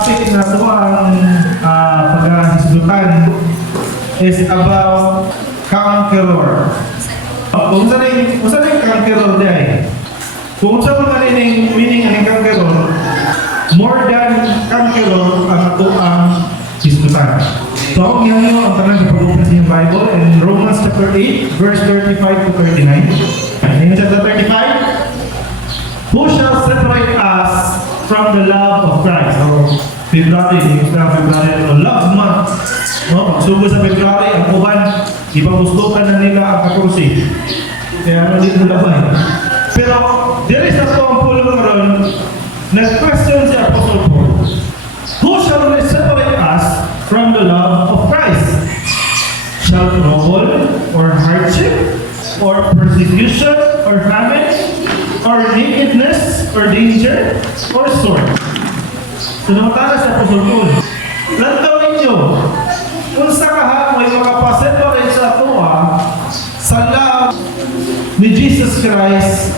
Topic na ito ang pagkahisgutan is about conqueror. Kung saan yung conqueror dahil? Kung saan mo yung meaning ng conqueror, more than conqueror ang ito ang hisgutan. So, ako ngayon nyo ang tanang sa pag-open sa Bible in Romans chapter 8, verse 35 to 39. In chapter 35, who shall separate us from the love of Christ? So, February, love month. No? Pagsubo sa February, ang uban, ipagustukan na nila ang kakursi. Kaya ano dito labay. Pero, there is a po ang pulong ron, nag-question si Apostle Paul, who shall separate us from the love of Christ? Shall trouble, or hardship, or persecution, or famine, or nakedness, or danger, or sword? So, namatala sa Apostle Paul. Lantaw ninyo, kung sa kahamoy makapaseparate sa atoa sa love ni Jesus Christ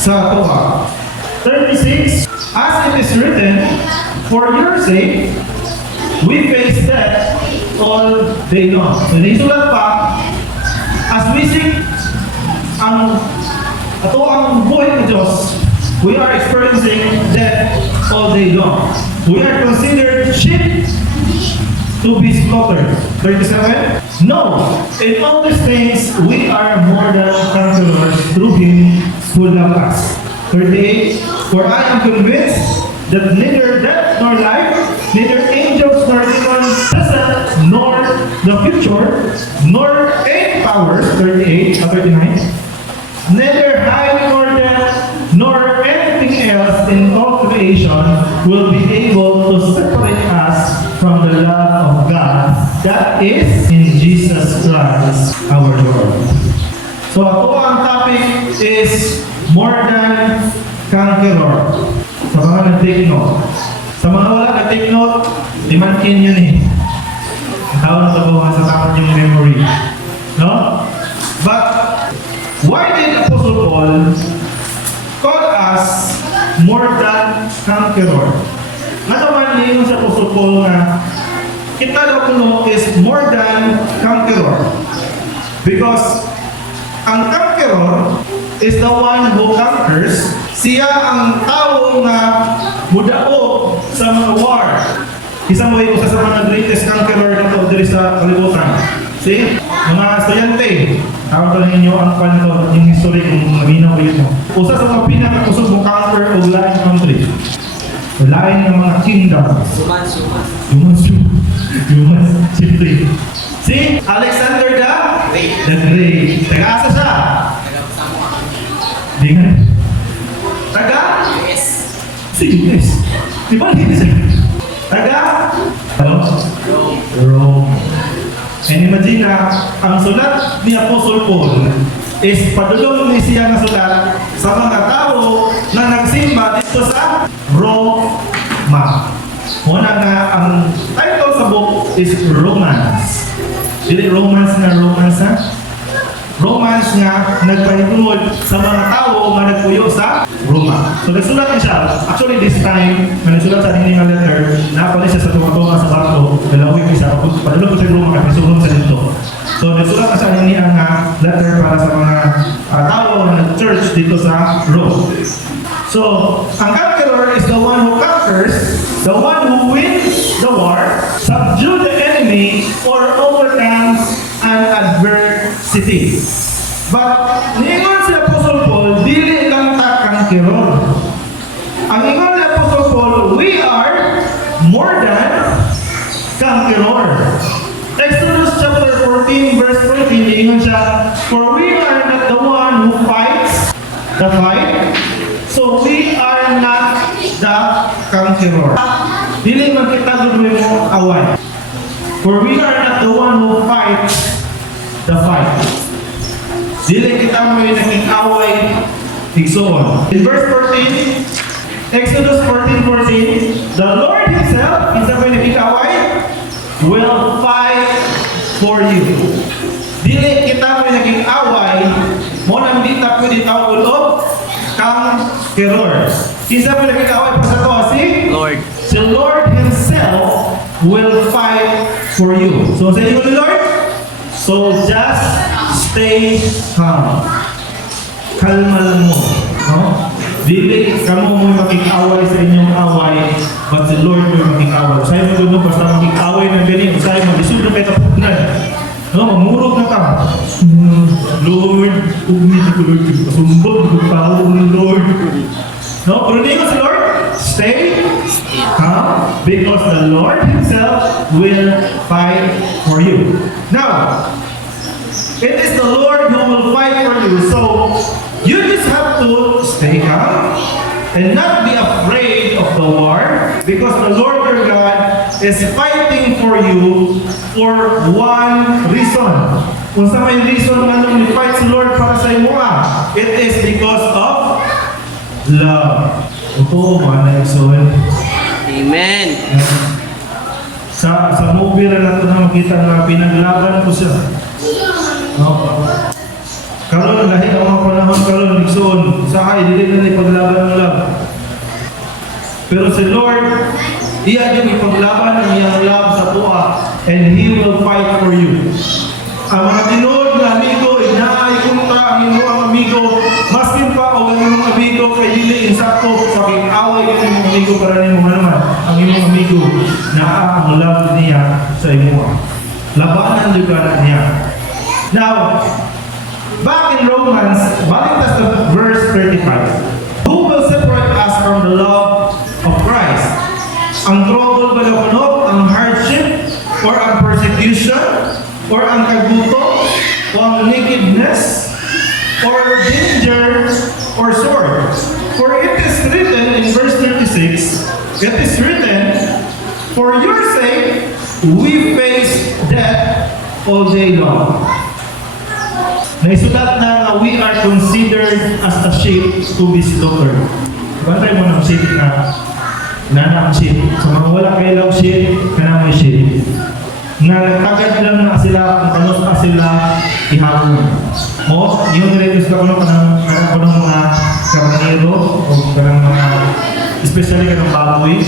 sa atoa. 36, as it is written, for your sake, we face death all day long. So, nisulat pa, as we seek ang buhay ng Diyos, we are experiencing death all day long. We are considered sheep to be slaughtered. 37. No, in all these things we are more than conquerors through Him who loved us. 38. For I am convinced that neither death nor life, neither angels nor demons, present nor the future, nor any powers. 38 or 39. Neither high nor depth, nor anything else in all creation will be able to separate us from the love of God that is in Jesus Christ our Lord. So ito ang topic is more than conqueror. Sa mga nag-take note. Sa mga wala nag-take note, limankin yun eh. Ang tao na tabawa sa takot yung memory. No? But why did Apostle Paul call us more than conqueror? Nga naman niyo sa Apostle Paul na kita daw kuno is more than conqueror. Because ang conqueror is the one who conquers. Siya ang tao na mudao sa mga war. Isang way ko sa mga greatest conqueror na ito dito sa kalibutan. See? Mga estudyante, tawag ko ninyo ang panito, yung history kung maminaw ko yun. Usa sa mga pinakakusog mong conquer o laing country. Lain ng mga kingdoms. Humans. Siyempre. See? Alexander the Great. Taga-asa siya? Dengan? Taga? Si US. Di ba hindi siya? Taga? Rome. And imagine na, ang sulat ni Apostle Paul is padulong ni siya na sulat sa mga tao na nagsimba dito sa Roma. Una na, ang title sa book is Romans. Dili Romans na Romans ha? Romans nga nagpahitungod sa mga tao na nagpuyo sa Roma. So nagsulat niya siya. Actually this time, na nagsulat sa hindi nga letter, napali siya sa tumatunga sa barko, dalawin niya sa padulong ko sa Roma kasi sulong sa dito. So nagsulat na sa hindi ang letter para sa mga tao na nag-church dito sa Rome. So, ang conqueror is the one who conquers, the one who wins the war, subdue the enemy, or overcomes an adversity. But, niingon si Apostle Paul, dili lang ta conqueror. Ang ingon ni Apostle Paul, we are more than conqueror. Exodus chapter 14, verse 14, niingon siya, for we are not the one who fights the fight, so we are not the conqueror. Dili man kita gudwe mo away. For we are not the one who fights the fight. Dili kita mo naging away tigsoon. In verse 14, Exodus 14:14, the Lord Himself, isa mo naging away, will fight for you. Dili kita mo naging away, mo nang di ta pwede tawag o conqueror. Isa mo naging away pa sa to, si Lord Himself will fight for you. So sa inyo ni Lord, so just stay calm. Kalma lang mo. No? Dili kamo mo makikaway sa inyong away, but the Lord will makikaway. Sa'yo mo doon, basta makikaway ng ganyan, sa'yo mo, lisod na kayo kapagnan. No, mamurog na ka. Lord, umiti ko Lord, pasumbog ko pa ng Lord. No, pero hindi ko sa Lord, stay calm, because the Lord Himself will fight for you. Now, it is the Lord who will fight for you. So, you just have to stay calm and not be afraid of the war, because the Lord your God is fighting for you for one reason. Kung sa may reason nga nung fight si Lord para sa imo, it is because of love. Ito, mga naigsoon. Amen. Sa movie na natin na makita na pinaglaban ko siya. No? Karon lahi ang mga panahon karon ligsoon sa ay dili na ipaglaban ng love. Pero si Lord, iya din ipaglaban ang iyang love sa tuwa, and He will fight for you. Ang mga tinuod na amigo, inaikunta ang inyong amigo, maskin pa o ang inyong amigo kay dili insakto sa away ang inyong amigo para nimo naman ang inyong amigo na ang love niya sa imo. Labanan juga na niya. Now, back in Romans, balik tas sa verse 35. Who will separate us from the love of Christ? Ang trouble ba na kuno? Ang hardship? Or ang persecution? Or ang kagutom? O ang nakedness? Or danger? Or sword? For it is written in verse 36, it is written, for your sake, we face death all day long. Naisulat na we are considered as a sheep to be slaughtered. Bantay mo ng sheep na nanang sheep. So mga wala kayo lang sheep, kanang may sheep. Na nagtagad lang na sila, kung panos pa sila ihapon. O, yung related ka kanang mga karnero o kanang mga, especially kanang baboy.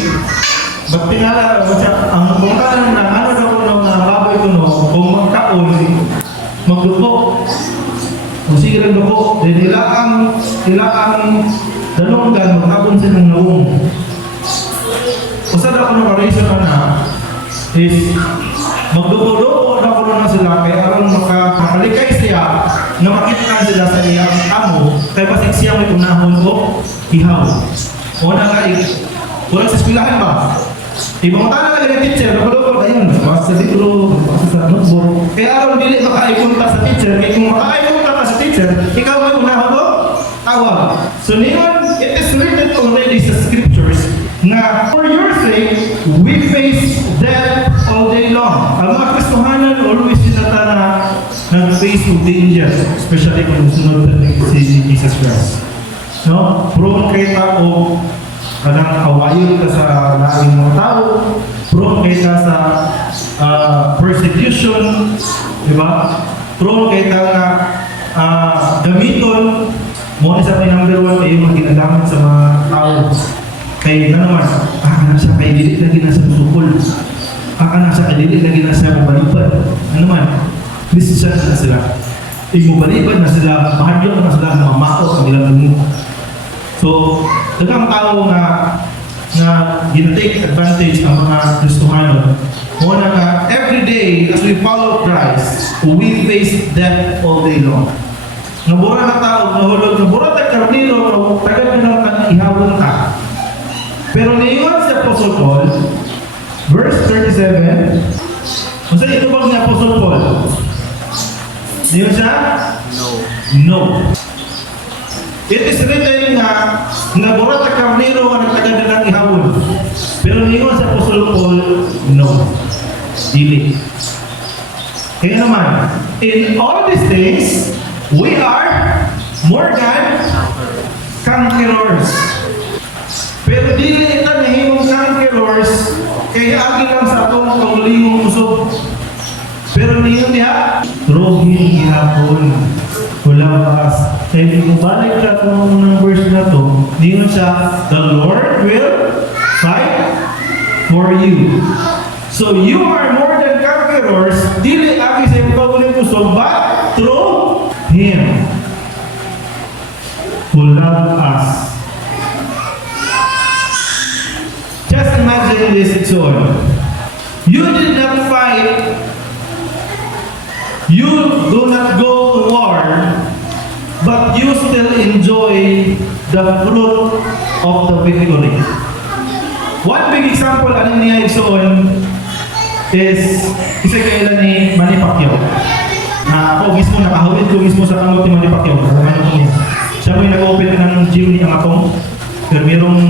Ba't tingala, ang bungkalan na ano daw ko ng mga baboy ko no, kung magkaon, maglupo. Kung sige lang lupo, dahil nilaang dalonggan, magkabon silang lawong. Usa na ko ng reason na is magdupo-dupo na ko na sila kaya aron makalikay siya na makita sila sa iyang amo kaya basig siya may unahon o ihaw. O na nga wala sa eskwelahan ba? Ibang tanong na teacher, nakalukot, ayun, basta sa libro, basta sa notebook. Kaya aron dili makaipunta sa teacher, kaya kung makaipunta ka sa teacher, ikaw may unahon o tawag. So niyon, it is written already sa scriptures na for your sake, we face death all day long. Ang mga Kristohanan always sinata na nag-face of danger, especially kung sunod na si Jesus Christ. No? Prone kayo o kanang awayon ka sa laing mga tao, prone kayo sa persecution, di ba? Prone kayo na gamiton, mo isa kay number 1 kayo mga ginagamit sa mga tao. Kaya na naman, na siya kay dilit lagi na sa musukol. Na siya kay dilit lagi na sa mabalipan. Ano man, Christian na sila. Mabalipan na sila, mahadyo na sila, mga makot ang ilang mo. So, dagang tao na gina-take advantage ang mga Kristohano. Muna nga, every day as we follow Christ, we face death all day long. Nabura na tao, nahulog, nabura tayo karnilo, tagad na lang ihawon ka. Pero niyon si Apostle Paul, verse 37, kung saan ito bang ni Apostle Paul? Niyon siya? No. It is written na nabura tayo karnilo ang tagad na lang ihawon. Pero niyon si Apostle Paul, no. Dili. Kaya naman, in all these things, we are more than conquerors. Pero dili ita nahimong conquerors kaya agi lang sa atong kaulingong usog. Pero niyon diha, rohin gihapon. Kulawas. Kaya kung balik ka kung ng verse na to, niyon siya, the Lord will fight for you. So you are more than conquerors, dili agi sa iyong kaulit puso, but through Him who loved us. Just imagine this, Joy. You did not fight. You do not go to war, but you still enjoy the fruit of the victory. One big example ano niya igsoon is isa kailan ni Manny Pacquiao. Na ako mismo nakahawid ko mismo sa kamot ni Manny Pacquiao. Ano ko niya? Siya mo yung nag-open ng gym ni Amatong. Pero merong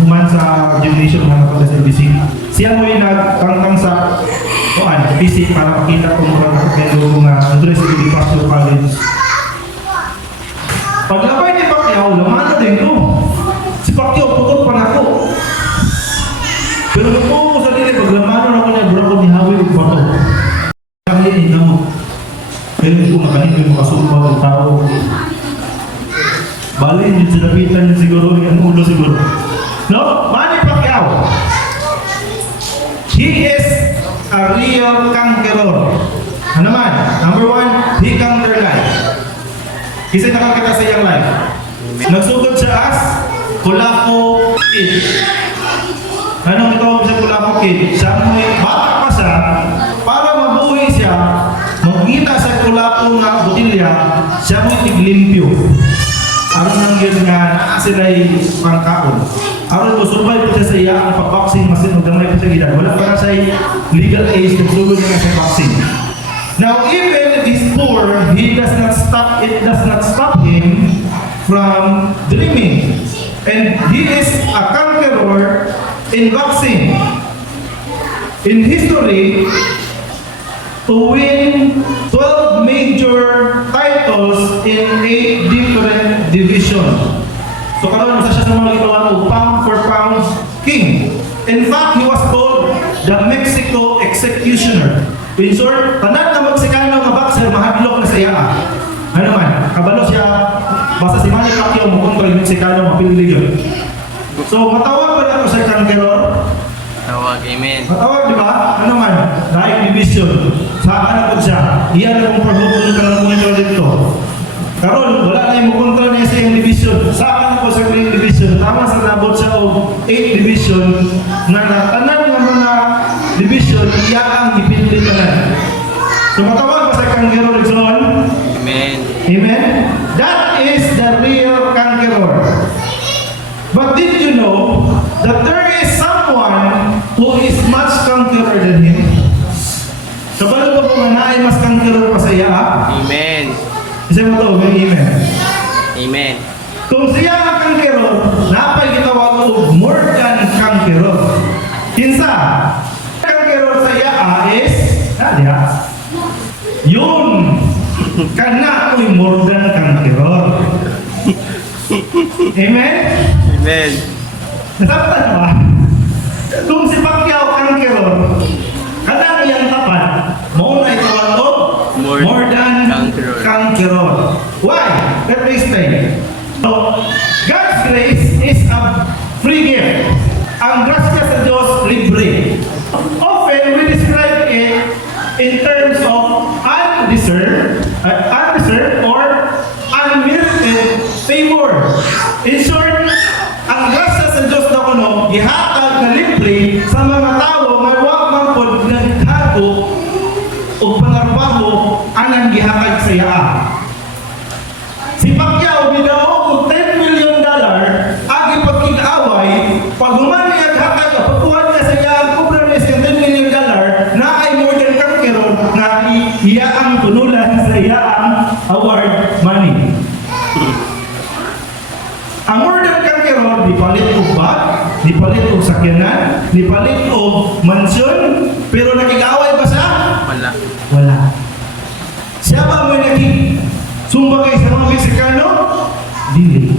human sa gymnasium na napunta sa LBC. Siya mo yung nagtangtang sa PC para makita kung murang nakapendo kung address ni Pastor College. Paglabay ni Pacquiao, lamano din ko. Si Pacquiao, pukot pa na ako. Pero kung po sa dili, pag lamano na ko niya, bro ko ni Hawi yung bato. Kaya hindi na mo. Pero hindi ko makanin yung makasumpa ng tao. Bali, hindi sinapitan niya siguro, yung ulo siguro. No? Manny Pacquiao. He is a real conqueror. Ano man? Number one, he conquered life. Kasi nakakita sa iyang life. Nagsugod sa as, Kulako Kid. Anong ito sa Kulako Kid? Siya may bata pa siya, para mabuhay siya, magkita sa Kulako nga botilya, siya may tiglimpyo. Aron nang yun nga, sila'y pangkaon. Aron mo, survive po siya sa iya ang pag-boxing, masin o damay po siya gila. Wala para sa legal age, nagsugod niya sa boxing. Now, even if he's poor, it does not stop him from dreaming. And he is a conqueror in boxing. In history, to win 12 major titles in 8 different divisions. So karon sa siya sa mga ginawa ko, pound for pound king. In fact, he was called the Mexico Executioner. In short, tanan na Meksikano nga boxer, mahadlok na sa iya. Ano man, kabalo siya, basta si Manny Pacquiao mo kung yung Meksikano, mapili yun. So, matawag ba na ito sa conqueror? Tawag, amen. Matawag, di ba? Ano man, dahil division. Sa ano po siya, iyan ang paghukulong ka ng monitor dito. Karon, wala na yung control niya sa yung division. Sa ano po sa yung division? Tama sa nabot siya o 8 division na natanan ng mga division, iya ang ipinili ka na. So, matawag ba sa conqueror, Exxon? Amen. Amen? That is the real conqueror. But did you know that there is someone who is much conqueror than him? Kabalo ba kung anaay mas conqueror pa sa iya? Amen. Isa mo to, may amen. Amen. Kung siya ang conqueror, napay gitawag ko more than conqueror. Kinsa? Conqueror sa iya is, diya, yun, kana ko'y more than conqueror. Amen? Amen. Nasabtan ba? Kung si Pacquiao conqueror, kadang iyang tapat, mo na itawag ko, more than conqueror. Why? Let me explain. So, God's grace is a free gift. Ang grasya sa Diyos, libre. Often, we describe it in terms of undeserved or unmerited favor. In short, ang grasya sa Diyos na kuno, ihatag na libre sa mga tao nga wa man pod naghago o pangarbaho anang gihatag sa iya. Si Pacquiao bidaog og $10 million agi pagkinaaway pag human niya hatag pagkuha niya sa iya ang kubra niya sa $10 million na ay more than conqueror nga iya ang tunulan sa iya ang award money. Ang more than conqueror, di palit og bag, di palit og sakyanan, di palit og mansyon, pero nakikaway ba siya? Wala. Wala. Siya ba may nakisumbagay sa mga Meksikano? Dili.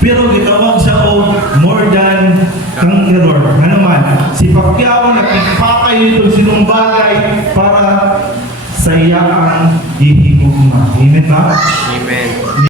Pero gitawag siya og more than conqueror. Ano man, si Pacquiao nakipakay itong sinumbagay para sa iya ang hihigugma. Amen ba? Amen.